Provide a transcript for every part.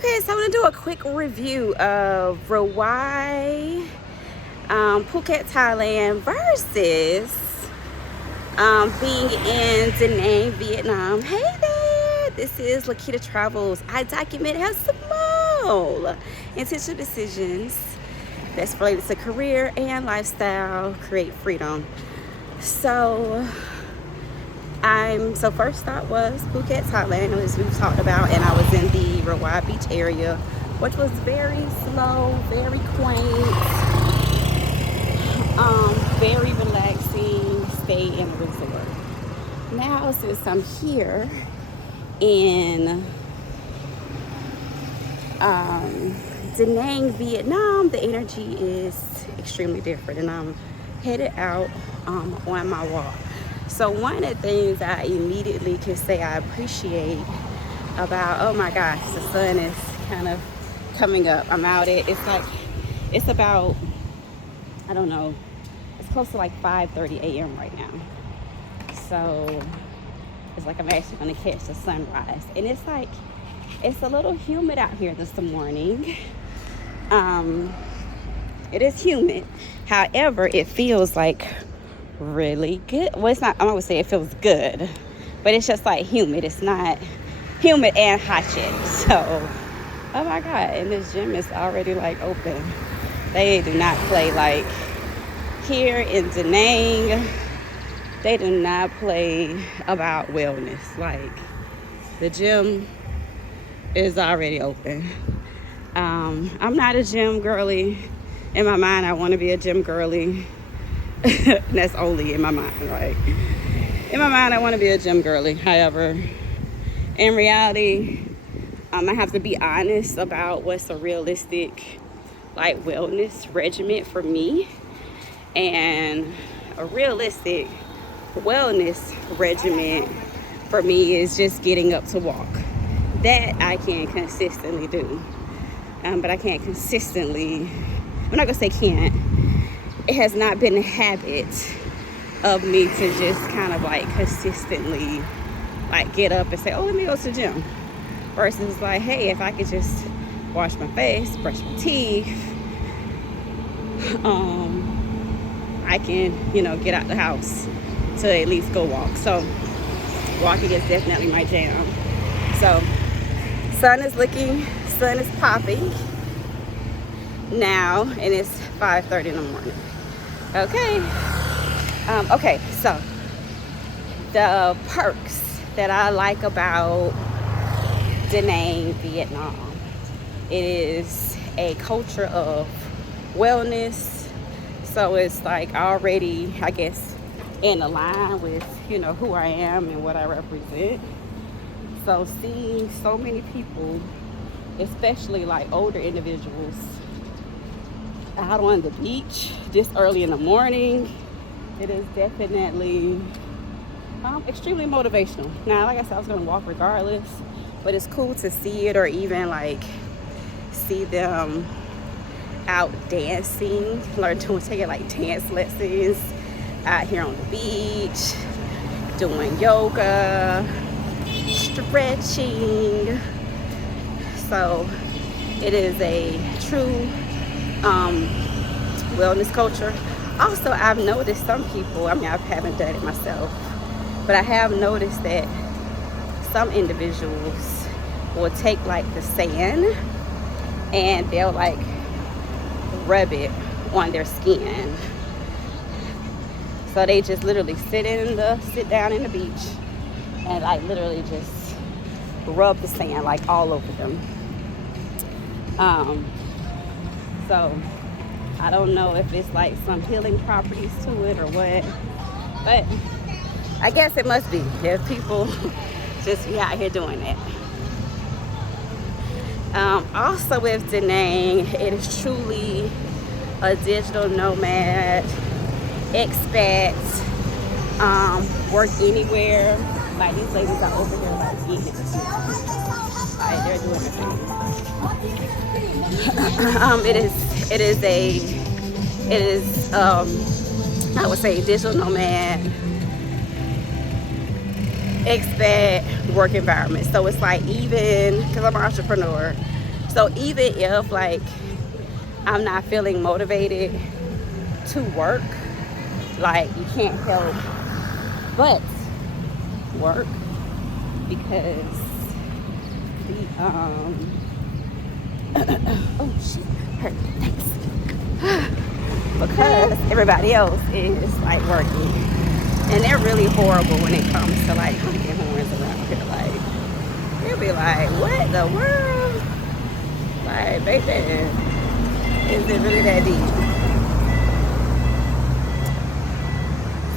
Okay, so I'm gonna do a quick review of Rawai, Phuket, Thailand versus being in Da Nang, Vietnam. Hey there, this is Lequita Travels. I document how small intentional decisions that's related to career and lifestyle create freedom. So first stop was Phuket, Thailand, as we've talked about, and I was in the Rawai Beach area, which was very slow, very quaint, very relaxing, stay in a resort. Now, since I'm here in Da Nang, Vietnam, the energy is extremely different, and I'm headed out on my walk. So one of the things I immediately can say I appreciate about, oh my gosh, the sun is kind of coming up. I'm out it's about, I don't know, it's close to like 5:30 a.m. right now. So it's like I'm actually gonna catch the sunrise. And it's a little humid out here this morning. It is humid. However, it feels like really good. Well, it's not, I don't would say it feels good, but it's just like humid. It's not humid and hot yet. So, oh my God, and this gym is already like open. They do not play like here in Da Nang. They do not play about wellness. Like the gym is already open. I'm not a gym girly. In my mind, I want to be a gym girly. That's only in my mind, right? In my mind, I want to be a gym girly. However, in reality, I have to be honest about what's a realistic, like, wellness regimen for me. And a realistic wellness regimen for me is just getting up to walk. That I can consistently do. But I can't consistently, I'm not going to say can't. It has not been a habit of me to just kind of like consistently like get up and say, oh, let me go to the gym. Versus like, hey, if I could just wash my face, brush my teeth, I can, get out the house to at least go walk. So walking is definitely my jam. So sun is popping now, and it's 5:30 in the morning. Okay, so the perks that I like about Da Nang, Vietnam, it is a culture of wellness. So it's like already, I guess, in line with, who I am and what I represent. So seeing so many people, especially like older individuals, out on the beach this early in the morning, it is definitely extremely motivational. Now, like I said, I was going to walk regardless, but it's cool to see it, or even like see them out dancing, taking like dance lessons out here on the beach, doing yoga, stretching. So it is a true wellness culture. Also, I've noticed some people, I haven't done it myself, but I have noticed that some individuals will take like the sand and they'll like rub it on their skin. So they just literally sit down in the beach and like literally just rub the sand like all over them. So I don't know if it's like some healing properties to it or what, but I guess it must be if people just be out here doing that. Also with Da Nang, it is truly a digital nomad, expat, work anywhere. Like these ladies are over here like eating it. Like they're doing their thing. It is I would say digital nomad, expat, work environment. So it's like, even because I'm an entrepreneur, So even if like I'm not feeling motivated to work, like you can't help but work because the oh shit, hurt, thanks. Because everybody else is like working, and they're really horrible when it comes to like honking horns around here. Like they'll be like, what the world? Like, baby, is it really that deep?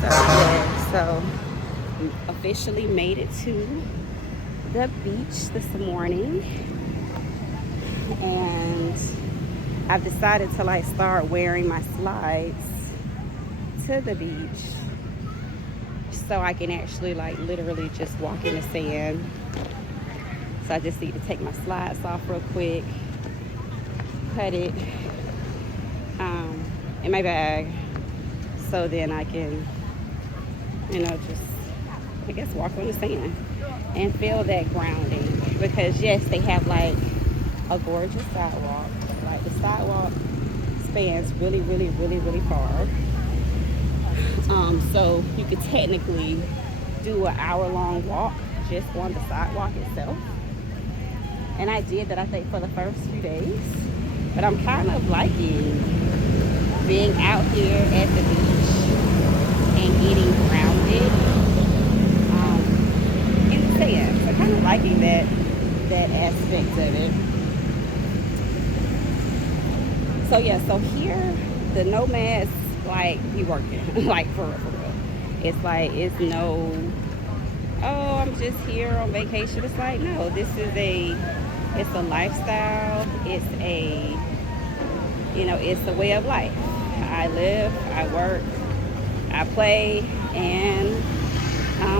So yeah, so we officially made it to the beach this morning, and I've decided to like start wearing my slides to the beach so I can actually like literally just walk in the sand. So I just need to take my slides off real quick, put it in my bag, so then I can, you know, just I guess walk on the sand and feel that grounding. Because yes, they have like a gorgeous sidewalk. Like the sidewalk spans really, really, really, really far. So you could technically do an hour-long walk just on the sidewalk itself. And I did that, I think, for the first few days. But I'm kind of liking being out here at the beach and getting grounded in the sand. So kind of liking that aspect of it. So yeah, so here the Nomads, like, we working like for real. It's like, it's no, oh, I'm just here on vacation. It's like, no, this is it's a lifestyle. It's a, you know, it's a way of life. I live, I work, I play, and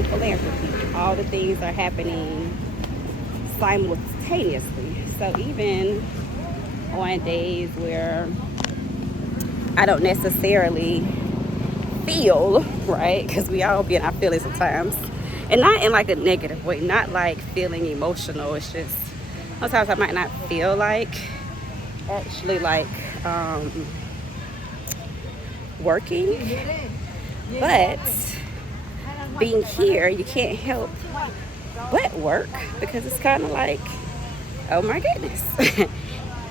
philanthropy. All the things are happening simultaneously. So even on days where I don't necessarily feel right, because we all be in our feelings sometimes, and not in like a negative way, not like feeling emotional. It's just sometimes I might not feel like actually like working, but being here you can't help but work, because it's kind of like, oh my goodness,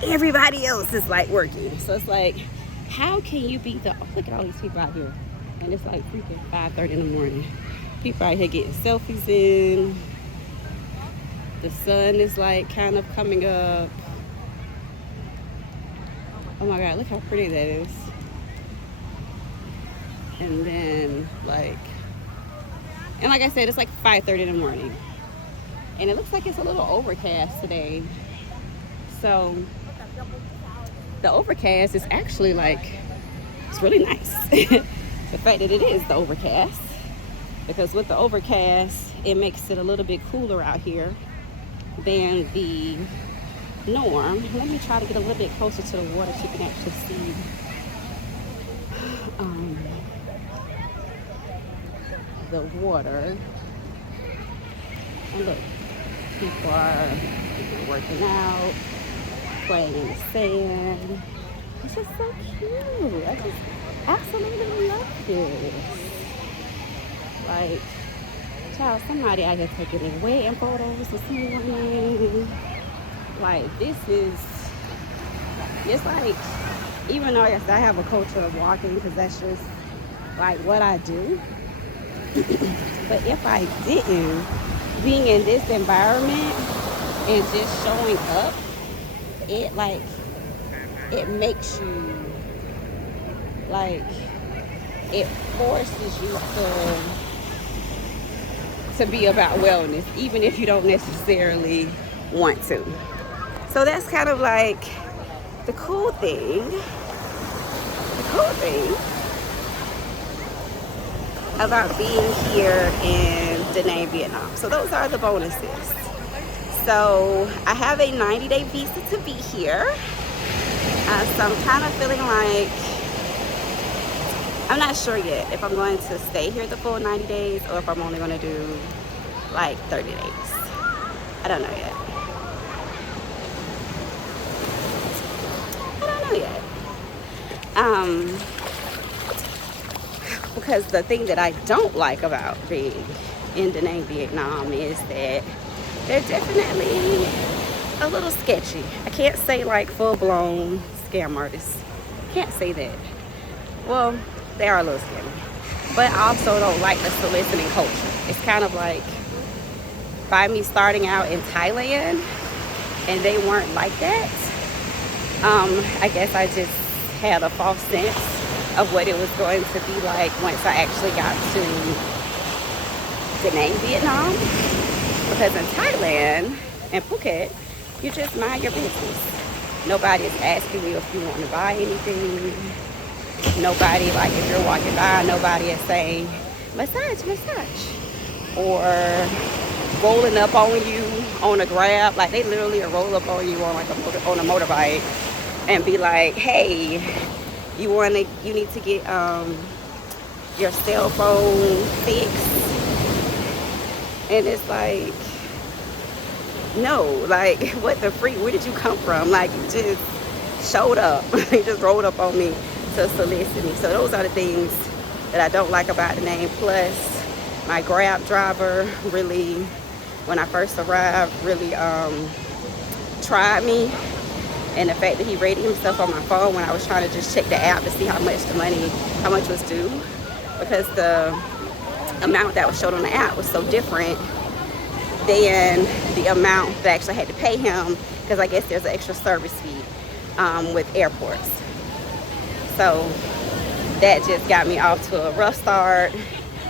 everybody else is like working. So it's like, how can you be the, oh, look at all these people out here, and it's like freaking 5:30 in the morning. People out here getting selfies in. The sun is like kind of coming up. Oh my God, look how pretty that is. And then like I said, it's like 5:30 in the morning. And it looks like it's a little overcast today. So the overcast is actually like, it's really nice. The fact that it is the overcast, because with the overcast, it makes it a little bit cooler out here than the norm. Let me try to get a little bit closer to the water so you can actually see the water. And look, people are working out, playing in the sand. It's just so cute. I just absolutely love this. Like, child, somebody out here taking their wedding photos this morning. Like, this is, it's like, even though I guess I have a culture of walking, because that's just like what I do. But if I didn't, being in this environment and just showing up, it like, it makes you, like, it forces you to be about wellness, even if you don't necessarily want to. So that's kind of like the cool thing. The cool thing about being here in Da Nang, Vietnam. So those are the bonuses. So I have a 90-day visa to be here. So I'm kind of feeling like, I'm not sure yet if I'm going to stay here the full 90 days or if I'm only going to do like 30 days. I don't know yet. Because the thing that I don't like about being in Da Nang, Vietnam is that they're definitely a little sketchy. I can't say like full-blown scam artists. Can't say that. Well, they are a little scammy. But I also don't like the soliciting culture. It's kind of like by me starting out in Thailand and they weren't like that. I guess I just had a false sense of what it was going to be like once I actually got to Da Nang, Vietnam. Because in Thailand and Phuket, you just mind your business. Nobody is asking you if you want to buy anything. Nobody, like if you're walking by, nobody is saying, massage, massage. Or rolling up on you on a grab. Like they literally roll up on you on like on a motorbike and be like, hey, you need to get your cell phone fixed. And it's like, no, like what the freak, where did you come from? Like you just showed up. You just rolled up on me to solicit me. So those are the things that I don't like about the name. Plus my Grab driver really, when I first arrived, really tried me. And the fact that he rated himself on my phone when I was trying to just check the app to see how much was due. Because the amount that was showed on the app was so different than the amount that I actually had to pay him, because I guess there's an extra service fee with airports. So that just got me off to a rough start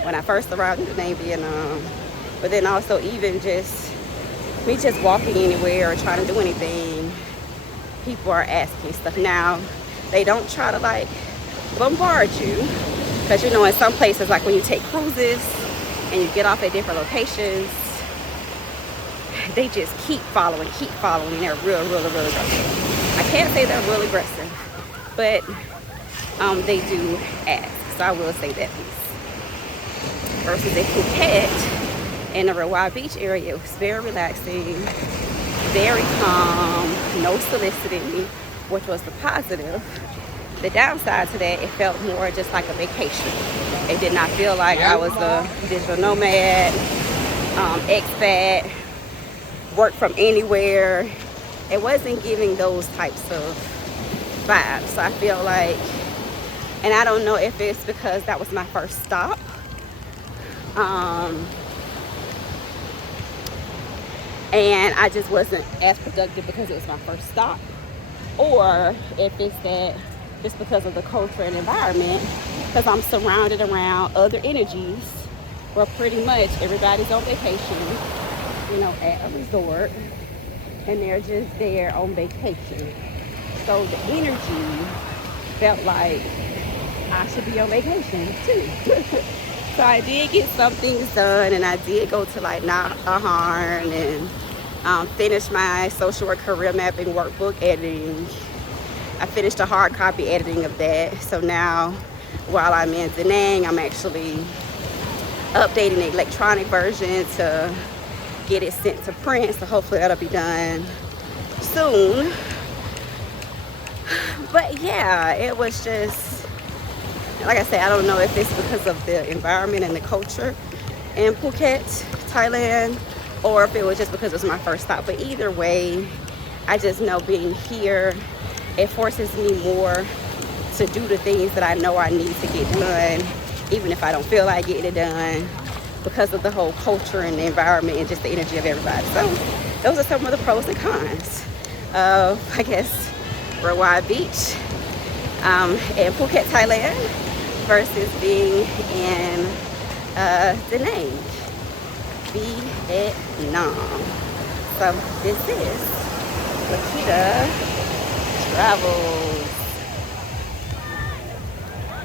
when I first arrived in Da Nang, Vietnam. But then also even just me just walking anywhere or trying to do anything, people are asking stuff. Now, they don't try to like bombard you, because you know in some places, like when you take cruises and you get off at different locations, they just keep following, and they're real aggressive. I can't say they're real aggressive, but they do ask. So I will say that piece. Versus in Phuket, in the Rawai Beach area, it was very relaxing, very calm, no soliciting, which was the positive. The downside to that, it felt more just like a vacation. It did not feel like I was a digital nomad, expat, work from anywhere. It wasn't giving those types of vibes. So I feel like, and I don't know if it's because that was my first stop. And I just wasn't as productive because it was my first stop, or if it's that just because of the culture and environment, because I'm surrounded around other energies where pretty much everybody's on vacation, you know, at a resort, and they're just there on vacation. So the energy felt like I should be on vacation too. So I did get some things done, and I did go to like Naharn and finish my social work career mapping workbook editing. I finished a hard copy editing of that. So now while I'm in Da Nang, I'm actually updating the electronic version to get it sent to print. So hopefully that'll be done soon. But yeah, it was just, like I said, I don't know if it's because of the environment and the culture in Phuket, Thailand, or if it was just because it was my first stop. But either way, I just know being here, it forces me more to do the things that I know I need to get done, even if I don't feel like getting it done, because of the whole culture and the environment and just the energy of everybody. So those are some of the pros and cons of, I guess, Rawai Beach in Phuket, Thailand, versus being in Da Nang, Vietnam. So this is Lequita Travels.